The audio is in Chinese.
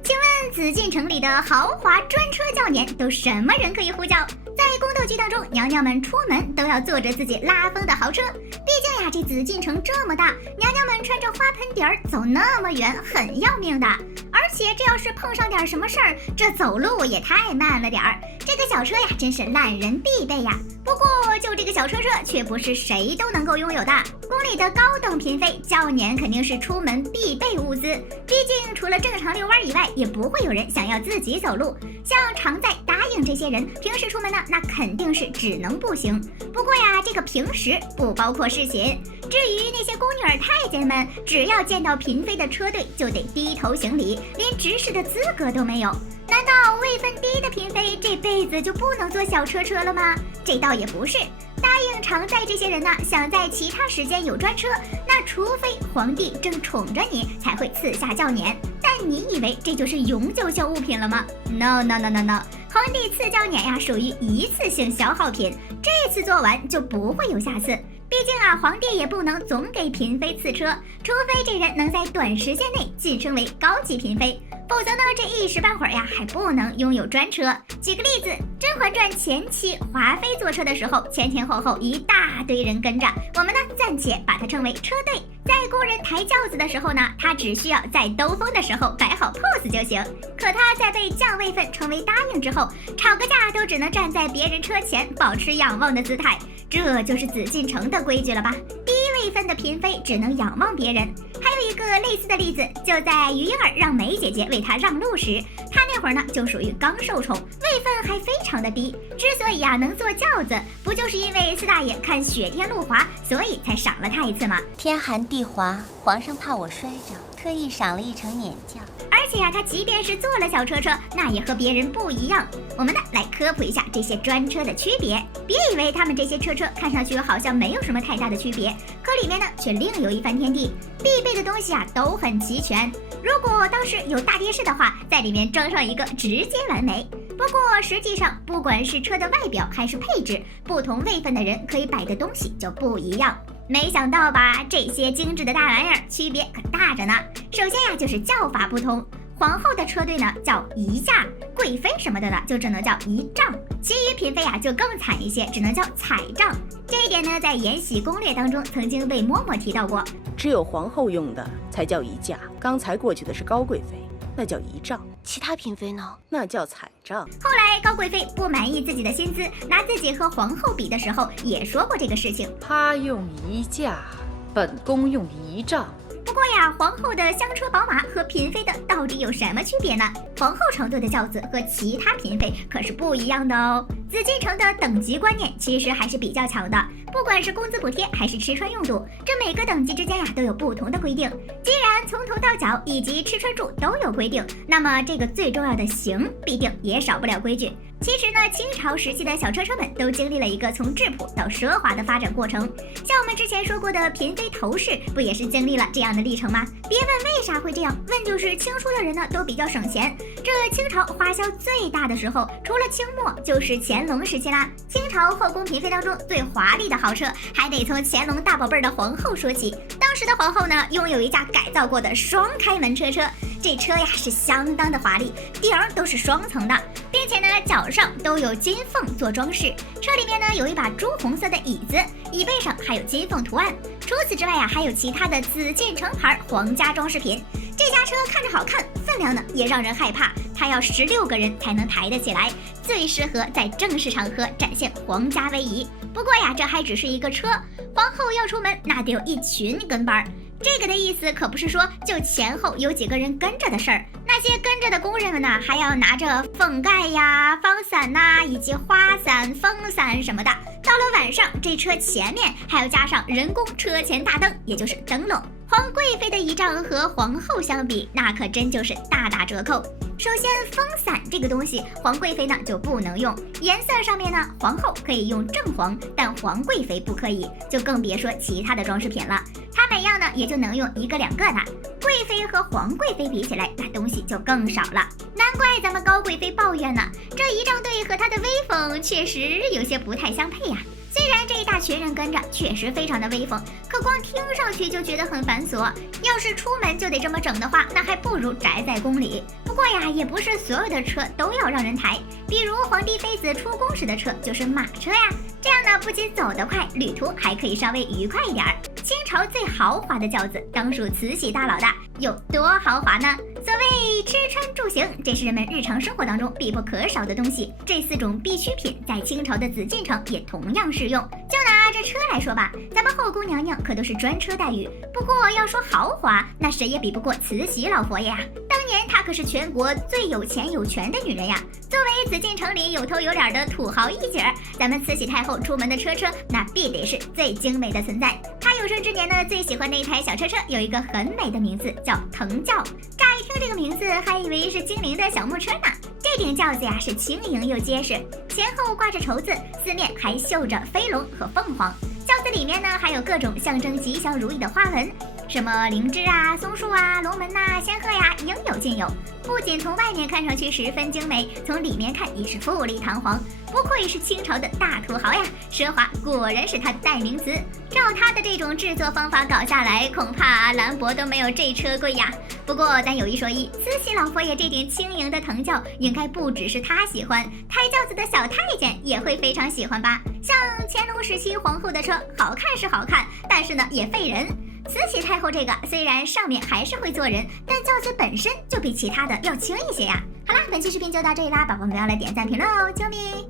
请问紫禁城里的豪华专车轿辇都什么人可以呼叫？在宫斗剧当中，娘娘们出门都要坐着自己拉风的豪车。毕竟呀，这紫禁城这么大，娘娘们穿着花盆底儿走那么远，很要命的。而且这要是碰上点什么事儿，这走路也太慢了点儿。这个小车呀，真是烂人必备呀。不过就这个小车却不是谁都能够拥有的。宫里的高等嫔妃轿辇肯定是出门必备物资，毕竟除了正常遛弯以外，也不会有人想要自己走路。像常在答应这些人，平时出门呢，那肯定是只能步行。不过呀，这个平时不包括侍寝。至于那些宫女儿太监们，只要见到嫔妃的车队就得低头行礼，连直视的资格都没有。难道位分低的嫔妃这辈子就不能坐小车了吗？这倒也不是。答应常在这些人呢，想在其他时间有专车，那除非皇帝正宠着你，才会赐下轿辇。但你以为这就是永久性物品了吗 ？No， 皇帝赐轿辇呀，属于一次性消耗品，这次做完就不会有下次。毕竟啊，皇帝也不能总给嫔妃赐车，除非这人能在短时间内晋升为高级嫔妃，否则呢，这一时半会儿呀，还不能拥有专车。举个例子，《甄嬛传》前期华妃坐车的时候，前后一大堆人跟着，我们呢暂且把它称为车队。在宫人抬轿子的时候呢，他只需要在兜风的时候摆好 pose 就行。可他在被降位分成为答应之后，吵个架都只能站在别人车前，保持仰望的姿态。这就是紫禁城的规矩了吧？低位分的嫔妃只能仰望别人。还有一个类似的例子，就在于莺儿让梅姐姐为她让路时，她那会儿呢就属于刚受宠，位分还非常的低。之所以呀能坐轿子，不就是因为四大爷看雪天路滑，所以才赏了她一次吗？天寒地滑，皇上怕我摔着，特意赏了一程辇轿。而且呀，他即便是坐了小车，那也和别人不一样。我们呢来科普一下这些专车的区别。别以为他们这些车看上去好像没有什么太大的区别，可里面呢却另有一番天地。必备的东西啊都很齐全。如果当时有大电视的话，在里面装上一个直接完美。不过实际上，不管是车的外表还是配置，不同位分的人可以摆的东西就不一样。没想到吧，这些精致的大玩意儿区别可大着呢。首先呀，就是叫法不同。皇后的车队呢叫仪驾，贵妃什么的呢就只能叫仪仗，其余嫔妃啊就更惨一些，只能叫彩帐。这一点呢，在《延禧攻略》当中曾经被嬷嬷提到过。只有皇后用的才叫仪驾，刚才过去的是高贵妃，那叫仪仗。其他嫔妃呢？那叫彩帐。后来高贵妃不满意自己的薪资，拿自己和皇后比的时候，也说过这个事情。她用仪驾，本宫用仪仗。不过呀，皇后的香车宝马和嫔妃的到底有什么区别呢？皇后乘坐的轿子和其他嫔妃可是不一样的哦。紫禁城的等级观念其实还是比较强的，不管是工资补贴还是吃穿用度，这每个等级之间呀都有不同的规定。既然从头到脚以及吃穿住都有规定，那么这个最重要的行必定也少不了规矩。其实呢，清朝时期的小车们都经历了一个从质朴到奢华的发展过程。像我们之前说过的嫔妃头饰，不也是经历了这样的历程吗？别问为啥会这样，问就是清初的人呢都比较省钱。这清朝花销最大的时候，除了清末就是乾隆时期啦。清朝后宫嫔妃当中最华丽的豪车，还得从乾隆大宝贝的皇后说起。当时的皇后呢，拥有一架改造过的双开门车，这车呀是相当的华丽，顶儿都是双层的，并且呢脚上都有金凤做装饰。车里面呢有一把朱红色的椅子，椅背上还有金凤图案。除此之外呀，还有其他的紫禁城牌皇家装饰品。这家车看着好看，分量呢也让人害怕，它要16个人才能抬得起来，最适合在正式场合展现皇家威仪。不过呀，这还只是一个车，皇后要出门那得有一群跟班。这个的意思可不是说就前后有几个人跟着的事儿，那些跟着的宫人们呢，还要拿着凤盖呀、方伞呐，以及花伞、风伞什么的。到了晚上，这车前面还要加上人工车前大灯，也就是灯笼。皇贵妃的仪仗和皇后相比，那可真就是大打折扣。首先，风伞这个东西，皇贵妃呢就不能用。颜色上面呢，皇后可以用正黄，但皇贵妃不可以，就更别说其他的装饰品了。它每样呢也就能用1个2个的。贵妃和皇贵妃比起来，那东西就更少了。难怪咱们高贵妃抱怨呢，这仪仗队和她的威风确实有些不太相配呀。虽然这一大群人跟着确实非常的威风，可光听上去就觉得很繁琐。要是出门就得这么整的话，那还不如宅在宫里。不不过呀，也不是所有的车都要让人抬，比如皇帝妃子出宫时的车就是马车呀，这样呢不仅走得快，旅途还可以稍微愉快一点儿。清朝最豪华的轿子当属慈禧大老大，有多豪华呢？所谓吃穿住行，这是人们日常生活当中必不可少的东西。这4种必需品在清朝的紫禁城也同样适用。就拿这车来说吧，咱们后宫娘娘可都是专车待遇。不过要说豪华，那谁也比不过慈禧老佛爷啊！当年她可是全国最有钱有权的女人呀。作为紫禁城里有头有脸的土豪一姐儿，咱们慈禧太后出门的车那必得是最精美的存在。她有生之年呢，最喜欢的一台小车有一个很美的名字，叫藤轿。乍一听这个名字，还以为是精灵的小木车呢。这顶轿子呀是轻盈又结实，前后挂着绸子，四面还绣着飞龙和凤凰。轿子里面呢还有各种象征吉祥如意的花纹，什么灵芝啊、松树啊、龙门呐、仙鹤呀，应有尽有。不仅从外面看上去十分精美，从里面看也是富丽堂皇。不愧是清朝的大土豪呀，奢华果然是他代名词。照他的这种制作方法搞下来，恐怕兰博都没有这车贵呀。不过咱有一说一，慈禧老佛爷这顶轻盈的藤轿，应该不只是他喜欢，抬轿子的小太监也会非常喜欢吧？像乾隆时期皇后的车，好看是好看，但是呢也费人。慈禧太后这个虽然上面还是会坐人，但轿子本身就比其他的要轻一些呀。好啦，本期视频就到这里啦，宝宝们不要来点赞评论哦，啾咪。